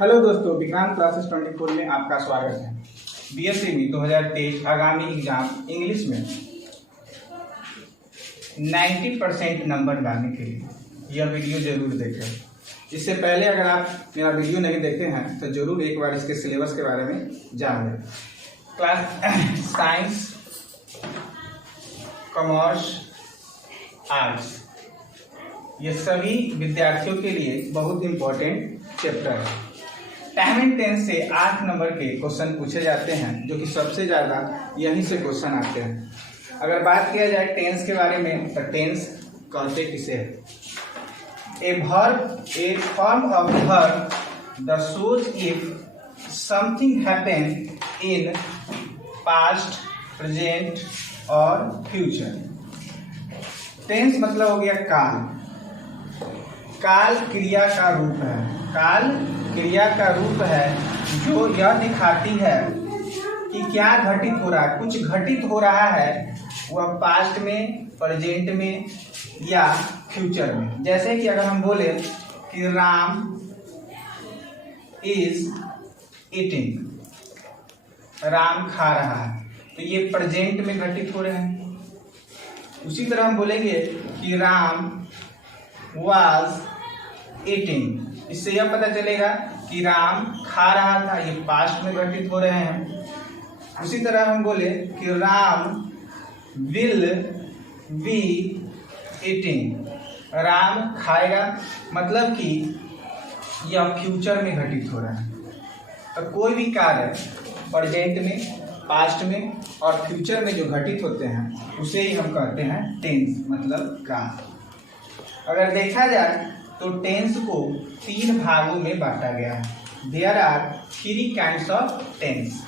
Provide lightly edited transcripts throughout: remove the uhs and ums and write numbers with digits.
Hello दोस्तों, Vikrant classes 24 में आपका स्वागत है। बीएससी में 2023 आगामी एग्जाम इंग्लिश में 90% नंबर लाने के लिए यह वीडियो जरूर देखें। इससे पहले अगर आप मेरा वीडियो नहीं देखते हैं तो जरूर एक बार इसके सिलेबस के बारे में जान लें। क्लास साइंस, कॉमर्स, आर्ट्स, ये सभी विद्यार्थियों के लिए बहुत इंपॉर्टेंट चैप्टर है। टाइम एंड टेंस से 8 नंबर के क्वेश्चन पूछे जाते हैं, जो कि सबसे ज्यादा यहीं से क्वेश्चन आते हैं। अगर बात किया जाए टेंस के बारे में तो टेंस कहते किसे है? A form of verb that shows if something happen in past, present और फ्यूचर। टेंस मतलब हो गया काल। काल क्रिया का रूप है। काल क्रिया का रूप है जो यह दिखाती है कि क्या घटित हो रहा है। कुछ घटित हो रहा है, वह पास्ट में, प्रेजेंट में या फ्यूचर में। जैसे कि अगर हम बोले कि राम इज ईटिंग, राम खा रहा है, तो ये प्रेजेंट में घटित हो रहे हैं। उसी तरह हम बोलेंगे कि राम वाज ईटिंग, इससे यह पता चलेगा कि राम खा रहा था, ये पास्ट में घटित हो रहे हैं। उसी तरह हम बोले कि Ram will be eating, Ram खाएगा, मतलब कि यह फ्यूचर में घटित हो रहा है। तो कोई भी कार्य प्रेजेंट में, पास्ट में और फ्यूचर में जो घटित होते हैं उसे ही हम कहते हैं टेंस, मतलब काल। अगर देखा जाए तो टेंस को 3 भागों में बांटा गया है। There are 3 kinds of tense.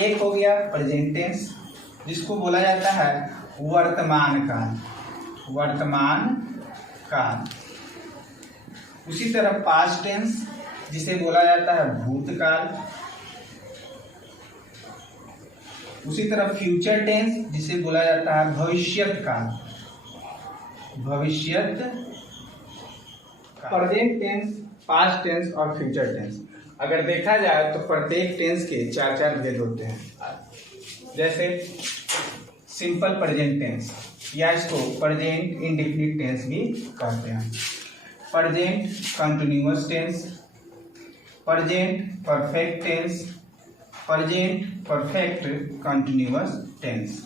एक हो गया प्रेजेंट टेंस, जिसको बोला जाता है वर्तमान काल, वर्तमान काल। उसी तरह पास्ट टेंस, जिसे बोला जाता है भूतकाल। उसी तरह फ्यूचर टेंस, जिसे बोला जाता है भविष्यत काल, भविष्यत। प्रेजेंट टेंस, पास्ट टेंस और फ्यूचर टेंस। अगर देखा जाए तो प्रत्येक टेंस के 4 भेद होते हैं। जैसे सिंपल प्रेजेंट टेंस, या इसको प्रेजेंट इंडेफिनिट टेंस भी कहते हैं। Present continuous tense, present perfect tense, present perfect continuous tense.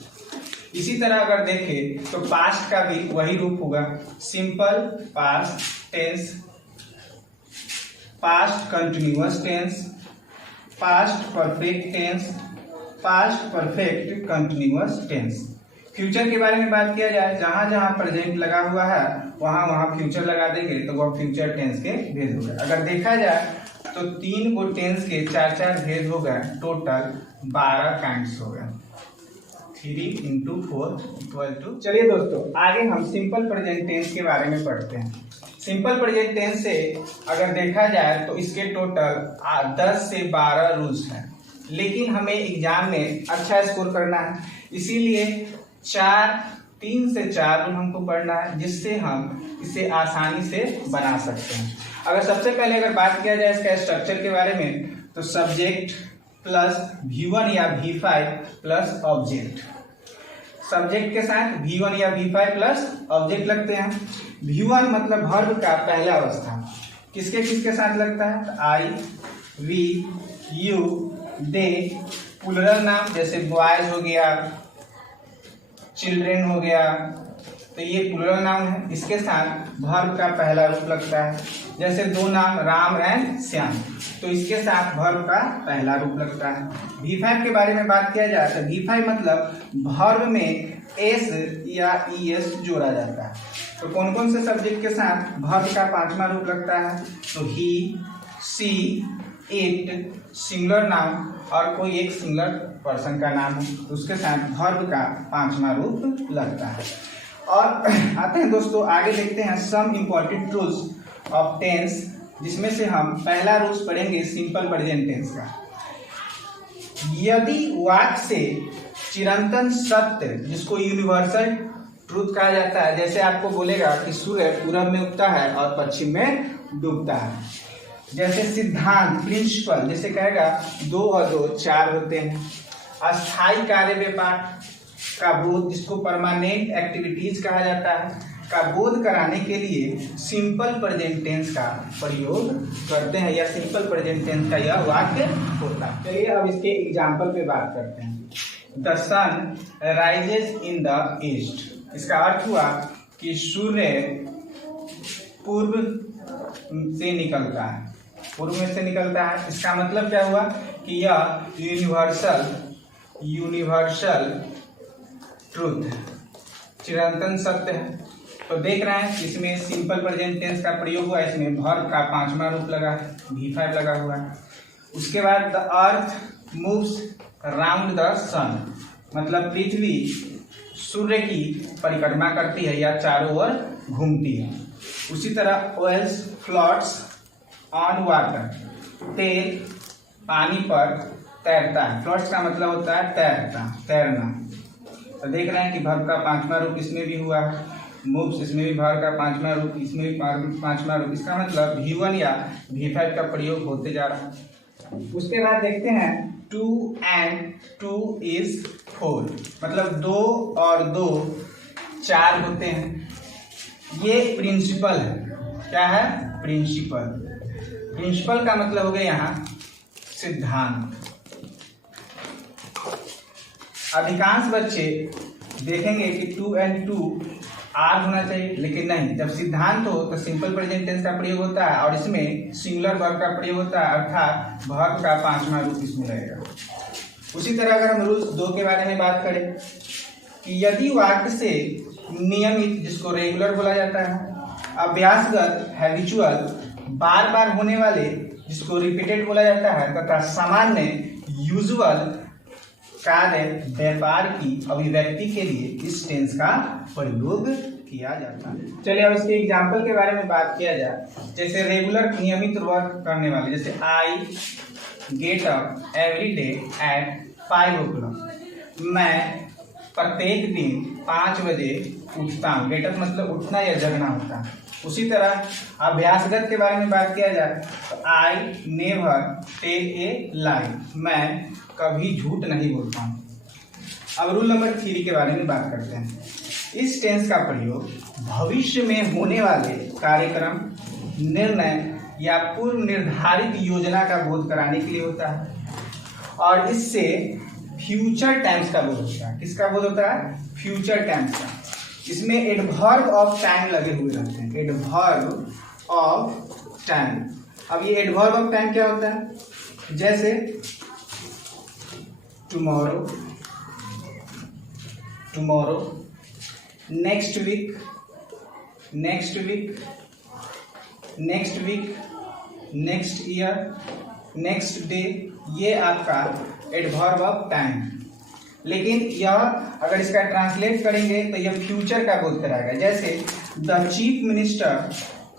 इसी तरह अगर देखें तो पास्ट का भी वही रूप होगा, simple past tense, past continuous tense, past perfect tense, past perfect continuous tense. Future के बारे में बात किया जाए, जहां जहां प्रेजेंट लगा हुआ है वहां वहां फ्यूचर लगा देंगे तो वह फ्यूचर टेंस के भेद हो गए। अगर देखा जाए तो 3 गो टेंस के 4 भेद हो गए, टोटल 12 काइंड्स हो गए। 3 × 4 = चलिए दोस्तों, आगे हम सिंपल प्रेजेंट टेंस के बारे में पढ़ते हैं। सिंपल प्रेजेंट टेंस से अगर देखा जाए तो इसके टोटल 10 से 12 रूल्स हैं, लेकिन हमें एग्जाम में अच्छा स्कोर करना है, इसीलिए 3 से 4 रूल हमको पढ़ना है, जिससे हम इसे आसानी से बना सकते हैं। अगर सबसे पहले अगर बात किया जाए इसका स्ट्रक्चर के बारे में, तो सब्जेक्ट प्लस V1 या V5 प्लस ऑब्जेक्ट। सब्जेक्ट के साथ V1 या V5 प्लस ऑब्जेक्ट लगते हैं। V1 मतलब वर्ब का पहला अवस्था, किसके किसके साथ लगता है? आई, वी, यू, दे। प्लूरल नाम जैसे बॉयज हो गया, चिल्ड्रेन हो गया, तो ये प्लूरल नाम है, इसके साथ वर्ब का पहला रूप लगता है। जैसे 2 नाम राम एंड श्याम, तो इसके साथ वर्ब का पहला रूप लगता है। V5 के बारे में बात किया जाए तो V5 मतलब वर्ब में एस या ईएस जोड़ा जाता है। तो कौन कौन से सब्जेक्ट के साथ वर्ब का 5वां रूप लगता है? तो ही, सी, इट, सिंगुलर नाम और कोई एक सिंगुलर पर्सन का नाम हो तो उसके साथ वर्ब का 5वां रूप लगता है। और आते हैं दोस्तों, आगे देखते हैं some important rules of tense, जिसमें से हम पहला रूल्स पढ़ेंगे सिंपल प्रेजेंट टेंस का। यदि वाक्य से चिरंतन सत्य, जिसको यूनिवर्सल ट्रूथ कहा जाता है, जैसे आपको बोलेगा कि सूर्य पूरब में उगता है और पश्चिम में डूबता है, जैसे सिद्धांत प्रिंसिपल, जैसे कहेगा 2 और 2 4 होते हैं। अस्थायी कार्य व्यापार का बोध, जिसको परमानेंट एक्टिविटीज कहा जाता है, का बोध कराने के लिए सिंपल प्रेजेंट टेंस का प्रयोग करते हैं, या सिंपल प्रेजेंट टेंस का यह वाक्य होता है। चलिए अब इसके एग्जाम्पल पे बात करते हैं। The sun rises in the east, इसका अर्थ हुआ कि सूर्य पूर्व से निकलता है, पूर्व में से निकलता है। इसका मतलब क्या हुआ कि यह यूनिवर्सल ट्रूथ, चिरंतन सत्य है। तो देख रहे हैं इसमें सिंपल प्रेजेंट टेंस का प्रयोग हुआ है, इसमें वर्ब का 5वां रूप लगा है, V5 लगा हुआ है। उसके बाद the earth moves round the sun, मतलब पृथ्वी सूर्य की परिक्रमा करती है या चारों ओर घूमती है। उसी तरह ऑयल्स फ्लोट्स ऑन वाटर, तेल पानी पर तैरता है। फ्लोट्स का मतलब होता है तैरना। तो देख रहे हैं कि वर्ब का 5वां रूप इसमें भी हुआ है, मूव्स इसमें भी वर्ब का 5वां रूप, इसमें भी 5वां रूप। इसका मतलब V1 या V5 का प्रयोग होते जा रहा है। उसके बाद देखते हैं 2 and 2 is 4, मतलब 2 और 2 4 होते हैं। ये प्रिंसिपल है। क्या है? प्रिंसिपल का मतलब हो गया यहाँ सिद्धांत। अधिकांश बच्चे देखेंगे कि 2 and 2 आर होना चाहिए, लेकिन नहीं, जब सिद्धांत हो तो सिंपल प्रेजेंट टेंस का प्रयोग होता है और इसमें सिंगुलर वर्ब का प्रयोग होता है, अर्थात वर्ब का 5वां रूप इसमें रहेगा। उसी तरह अगर हम रूल्स 2 के बारे में बात करें कि यदि वाक्य से नियमित, जिसको रेगुलर बोला जाता है, अभ्यासगत हैबिचुअल, बार बार होने वाले, जिसको रिपीटेड बोला जाता है, तथा सामान्य यूजुअल कार्य व्यापार की अभिव्यक्ति के लिए इस टेंस का प्रयोग किया जाता है। चलिए अब इसके एग्जाम्पल के बारे में बात किया जाए। जैसे रेगुलर नियमित वर्क करने वाले, जैसे I get up every day at 5 o'clock, मैं प्रत्येक दिन 5 बजे उठता हूँ। गेट अप मतलब उठना या जगना होता है। उसी तरह अभ्यासगत के बारे में बात किया जाए तो आई नेवर टेल ए लाई, मैं कभी झूठ नहीं बोलता हूँ। अब रूल नंबर 3 के बारे में बात करते हैं। इस टेंस का प्रयोग भविष्य में होने वाले कार्यक्रम, निर्णय या पूर्व निर्धारित योजना का बोध कराने के लिए होता है और इससे फ्यूचर टाइम्स का बोध होता है। किसका बोध होता है? फ्यूचर टाइम्स का। इसमें एडवर्ब ऑफ टाइम लगे हुए रहते हैं, एडवर्ब ऑफ टाइम। अब ये एडवर्ब ऑफ टाइम क्या होता है? जैसे tomorrow, next week, next year, next day, ये आपका एडवर्ब ऑफ टाइम। लेकिन यह अगर इसका ट्रांसलेट करेंगे तो यह फ्यूचर का बोध कराएगा। जैसे the chief minister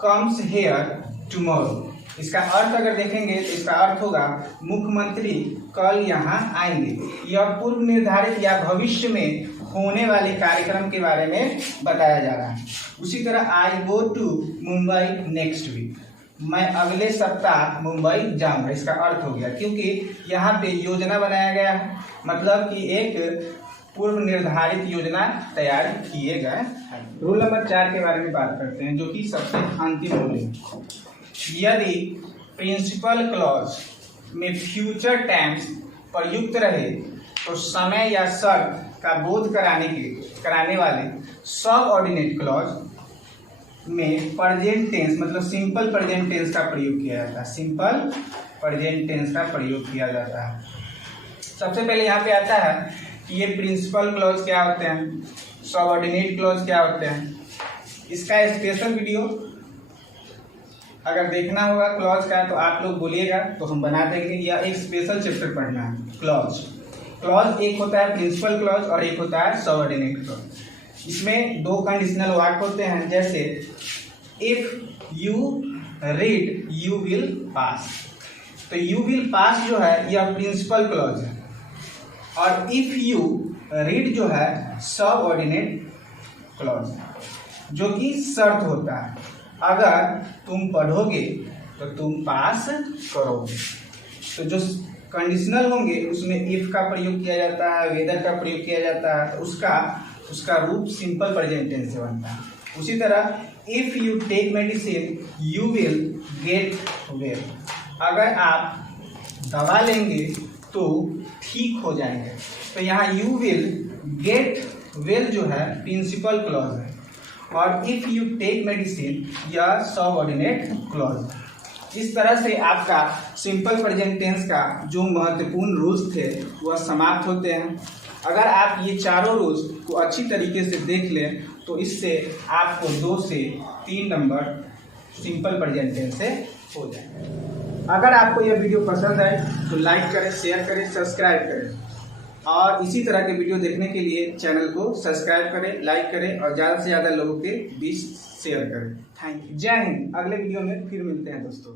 comes here tomorrow, इसका अर्थ अगर देखेंगे तो इसका अर्थ होगा मुख्यमंत्री कल यहाँ आएंगे। यह पूर्व निर्धारित या भविष्य में होने वाले कार्यक्रम के बारे में बताया जा रहा है। उसी तरह I go to Mumbai next week, मैं अगले सप्ताह मुंबई जाऊंगा। इसका अर्थ हो गया, क्योंकि यहाँ पे योजना बनाया गया है, मतलब कि एक पूर्व निर्धारित योजना तैयार किए गए हैं। रूल नंबर 4 के बारे में बात करते हैं, जो कि सबसे अंतिम रूल है। यदि प्रिंसिपल क्लॉज में फ्यूचर टेंस प्रयुक्त रहे तो समय या शर्त का बोध कराने वाले सब ऑर्डिनेट क्लॉज में प्रेजेंट टेंस मतलब सिंपल प्रेजेंट टेंस का प्रयोग किया जाता है। सिंपल प्रेजेंट टेंस का प्रयोग किया जाता है। सबसे पहले यहाँ पे आता है कि ये प्रिंसिपल क्लॉज क्या होते हैं, सबऑर्डिनेट क्लॉज क्या होते हैं। इसका स्पेशल वीडियो अगर देखना होगा क्लॉज का तो आप लोग बोलिएगा तो हम बना देंगे, या एक स्पेशल चैप्टर पढ़ना है क्लॉज। एक होता है प्रिंसिपल क्लॉज और एक होता है सबऑर्डिनेट क्लॉज। इसमें 2 कंडीशनल वाक्य होते हैं, जैसे if you read you will pass, तो यू विल पास जो है यह प्रिंसिपल क्लॉज है, और इफ यू रीड जो है सबऑर्डिनेट क्लॉज, जो कि शर्त होता है। अगर तुम पढ़ोगे तो तुम पास करोगे। तो जो कंडीशनल होंगे उसमें इफ का प्रयोग किया जाता है, वेदर का प्रयोग किया जाता है, तो उसका रूप सिंपल प्रेजेंट टेंस से बनता है। उसी तरह if you take medicine you will get well, अगर आप दवा लेंगे तो ठीक हो जाएंगे। तो यहाँ यू विल गेट वेल जो है प्रिंसिपल क्लॉज है, और इफ यू टेक मेडिसिन यह सबऑर्डिनेट क्लॉज है। इस तरह से आपका सिंपल प्रेजेंट टेंस का जो महत्वपूर्ण रूल्स थे वह समाप्त होते हैं। अगर आप ये चारों रूल्स को अच्छी तरीके से देख लें तो इससे आपको 2 से 3 नंबर सिंपल प्रेजेंट टेंस से हो जाएंगे। अगर आपको यह वीडियो पसंद आए तो लाइक करें, शेयर करें, सब्सक्राइब करें, और इसी तरह के वीडियो देखने के लिए चैनल को सब्सक्राइब करें, लाइक करें और ज़्यादा से ज़्यादा लोगों के बीच शेयर करें। Thank you. जय हिंद। अगले वीडियो में फिर मिलते हैं दोस्तों।